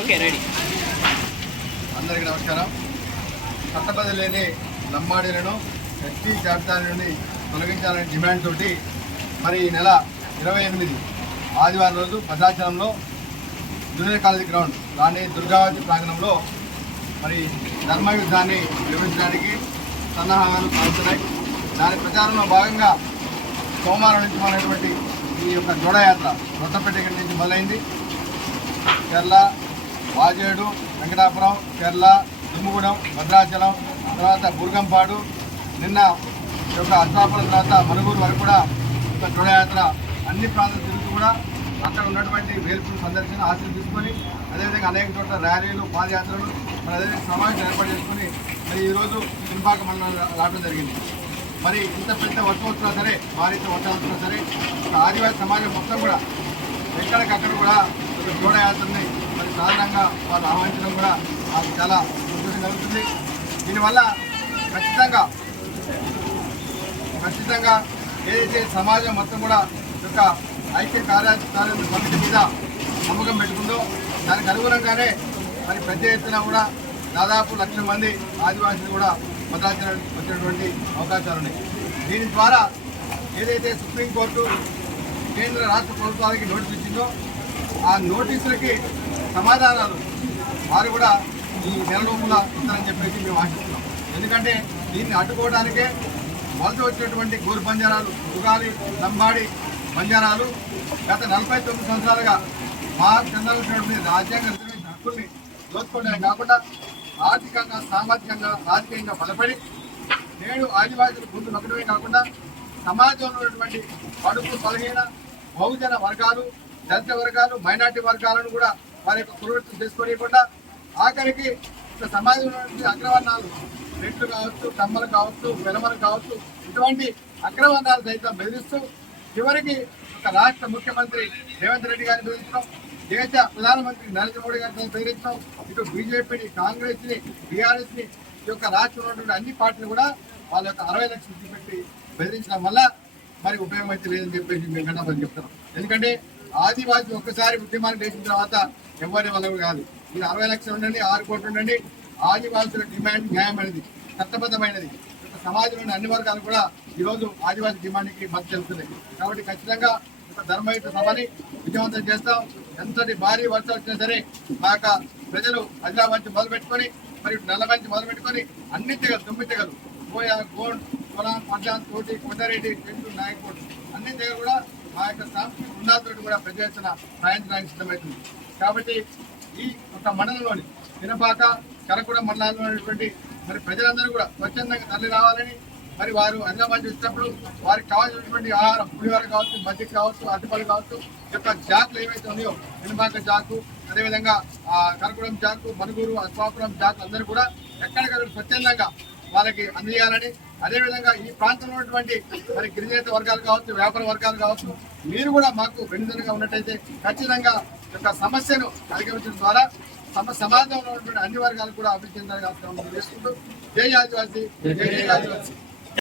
Okay ready. అందరికీ నమస్కారం. చట్టబద్ధ లేని లంబాడీలను ఎస్టీ జాబితా నుండి తొలగించాలనే డిమాండ్ తోటి మరి ఈ నెల 28 ఆదివారం రోజు భద్రాచలంలో జూనియర్ కాలేజీ గ్రౌండ్ రాణి దుర్గావతి ప్రాంగణంలో మరి ధర్మయుద్ధాన్ని నిర్వహించడానికి సన్నాహాలు సాగుతున్నాయి. దాని ప్రచారంలో భాగంగా సోమవారం నుంచి మొదలైనటువంటి ఈ యొక్క జోడయాత్ర రొట్టపేట నుంచి మొదలైంది. కేరళ, వాజేడు, వెంకటాపురం, కేరళ, దుమ్ముగూడెం, భద్రాచలం, తర్వాత బుర్గంపాడు, నిన్న యొక్క అత్తాపురం, తర్వాత మనుగూరు వరకు కూడా ఒక జోడయాత్ర అన్ని ప్రాంతాలు తిరుగుతూ కూడా అక్కడ ఉన్నటువంటి వేల్పులు సందర్శన ఆశలు తీసుకొని అదేవిధంగా అనేక చోట్ల ర్యాలీలు, పాదయాత్రలు మరి అదేవిధంగా సమావేశం ఏర్పాటు చేసుకుని మరి ఈరోజు సింపాక మండలం రావడం జరిగింది. మరి ఇంత పెద్ద వర్షం వచ్చినా సరే, భారీతో వర్షం వచ్చినా సరే, ఆదివాసీ సమాజం మొత్తం కూడా ఎక్కడికక్కడ కూడా ఒక జోడయాత్రని మరి సాధారణంగా వాళ్ళు ఆహ్వానించడం కూడా మాకు చాలా సంతోషం కలుగుతుంది. దీనివల్ల ఖచ్చితంగా ఏదైతే సమాజం మొత్తం కూడా యొక్క ఐక్య కార్యాచరణ కమిటీ మీద నమ్మకం పెట్టుకుందో దానికి అనుగుణంగానే మరి పెద్ద ఎత్తున కూడా దాదాపు 1,00,000 మంది ఆదివాసీలు కూడా భద్రాచలం వచ్చినటువంటి అవకాశాలు ఉన్నాయి. దీని ద్వారా ఏదైతే సుప్రీంకోర్టు కేంద్ర రాష్ట్ర ప్రభుత్వాలకి నోటీసు ఇచ్చిందో ఆ నోటీసులకి సమాధానాలు వారు కూడా ఈ నెల లోపల ఇస్తారని చెప్పేసి మేము ఆశిస్తున్నాం. ఎందుకంటే దీన్ని అడ్డుకోవడానికే వలస వచ్చినటువంటి గోరు బంజారాలు, దుగాలి, లంబాడి బంజారాలు గత 49 సంవత్సరాలుగా మా చెందాల్సినటువంటి రాజ్యాంగ రిజర్వేషన్ హక్కుల్ని దోచుకోవడమే కాకుండా ఆర్థికంగా, సామాజికంగా, రాజకీయంగా బలపడి నేడు ఆదివాసులు ముందు నొక్కడమే కాకుండా సమాజంలో ఉన్నటువంటి బడుగు, బలహీన, బహుజన వర్గాలు, దళిత వర్గాలు, మైనార్టీ వర్గాలను కూడా వారి యొక్క పునరుద్ధరణ చేసుకోనివ్వకుండా ఆఖరికి సమాజంలో అగ్రవర్ణాలు, రెడ్లు కావచ్చు, కమ్మలు కావచ్చు, వెలమలు కావచ్చు, ఇటువంటి అగ్రవర్ణాలు సైతం బెదిరిస్తూ చివరికి ఒక రాష్ట్ర ముఖ్యమంత్రి రేవంత్ రెడ్డి గారిని బెదిరించడం, దేశ ప్రధానమంత్రి నరేంద్ర మోడీ గారిని బెదిరించడం, ఇటు బీజేపీని, కాంగ్రెస్ని, బీఆర్ఎస్ని, ఈ యొక్క రాష్ట్రంలో ఉన్నటువంటి అన్ని పార్టీలు కూడా వాళ్ళ యొక్క 60 లక్షలు పెట్టి బెదిరించడం వల్ల మరి ఉపయోగం అయితే లేదని చెప్పేసి మేము గంటపడి చెప్తున్నాం. ఎందుకంటే ఆదివాసీ ఒక్కసారి ఉద్యమాన్ని చేసిన తర్వాత ఎవరి వల్ల కాదు. ఇది 60 లక్షలు ఉండండి, 6 కోట్లు ఉండండి, ఆదివాసుల డిమాండ్ న్యాయమైనది, చట్టబద్ధమైనది. సమాజంలోని అన్ని వర్గాలు కూడా ఈరోజు ఆదివాసీ డిమాండ్కి మద్దతు తెలుస్తున్నాయి. కాబట్టి ఖచ్చితంగా ఒక ధర్మయుద్ధ సభని విజయవంతం చేస్తాం. ఎంతటి భారీ వర్షం వచ్చినా సరే మా యొక్క ప్రజలు ఆదిలాబాద్ నుంచి మొదలుపెట్టుకొని మరి నల్లబంచి మొదలుపెట్టుకొని అన్ని తెగలు, 9 తెగలు, కోయ, గోండ్, కొలాం, పడ్డాన్, తోటి, కొండారెడ్డి, చెంటు, నాయకోట్ అన్ని తెగలు కూడా మా యొక్క సాంస్కృతిక బృందాలతో కూడా పెద్ద ఎత్తున ప్రయాణించడానికి సిద్ధమవుతుంది. కాబట్టి ఈ ఒక మండలంలోని పినపాక, కరకుడ మండలాల్లో ఉన్నటువంటి మరి ప్రజలందరూ కూడా స్వచ్ఛందంగా తరలి రావాలని, మరి వారు ఆదిలాబాద్ వచ్చినప్పుడు వారికి కావాల్సినటువంటి ఆహారం, పులిహోర కావచ్చు, మజ్జిగ కావచ్చు, అరటిపళ్ళు కావచ్చు, యొక్క జాకులు ఏవైతే ఉన్నాయో పినపాక జాకు, అదేవిధంగా కరకుడం జాకు, మనుగూరు, అశ్వాపురం జాకులు అందరూ కూడా ఎక్కడికక్కడ స్వచ్ఛందంగా వాళ్ళకి అందజేయాలని, అదేవిధంగా ఈ ప్రాంతంలో ఉన్నటువంటి మరి గిరిజన వర్గాలు కావచ్చు, వ్యాపార వర్గాలు కావచ్చు, మీరు కూడా మాకు వెన్నుదన్నుగా ఉన్నట్టయితే ఖచ్చితంగా యొక్క సమస్యను అధిగమించడం ద్వారా సమాజంలో ఉన్నటువంటి అన్ని వర్గాలు కూడా అభివృద్ధి చెందాలని చేసుకుంటూ జై ఆదివాసీ, జై ఆదివాసీ.